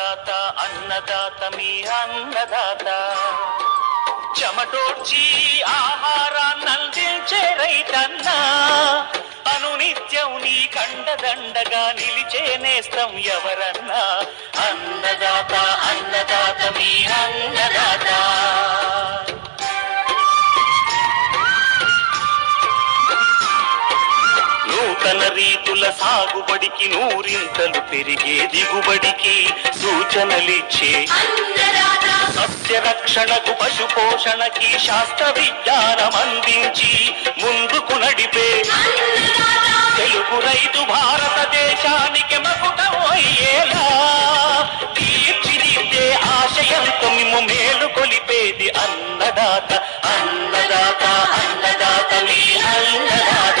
అన్నదాత అన్నదాత మీ అన్నదాత చెమటోడ్చి ఆహారాన్నందించే రైతన్నా అనునిత్యం నీ కండదండగా నిలిచే నేస్తం ఎవరన్నా అన్నదాత అన్నదాత మీ అన్నదాత. నూతన రీతుల సాగుబడికి నూరింతలు పెరిగే దిగుబడికి సూచనలిచ్చే సస్య రక్షణకు పశు పోషణకి శాస్త్ర విజ్ఞానం అందించి ముందుకు నడిపే తెలుగు రైతు భారతదేశానికి మకుటం అయ్యేలా తీర్చిదిద్దే ఆశయంతో మిమ్ము మేలు కొలిపేది అన్నదాత అన్నదాత అన్నదాత మీ అన్నదాత.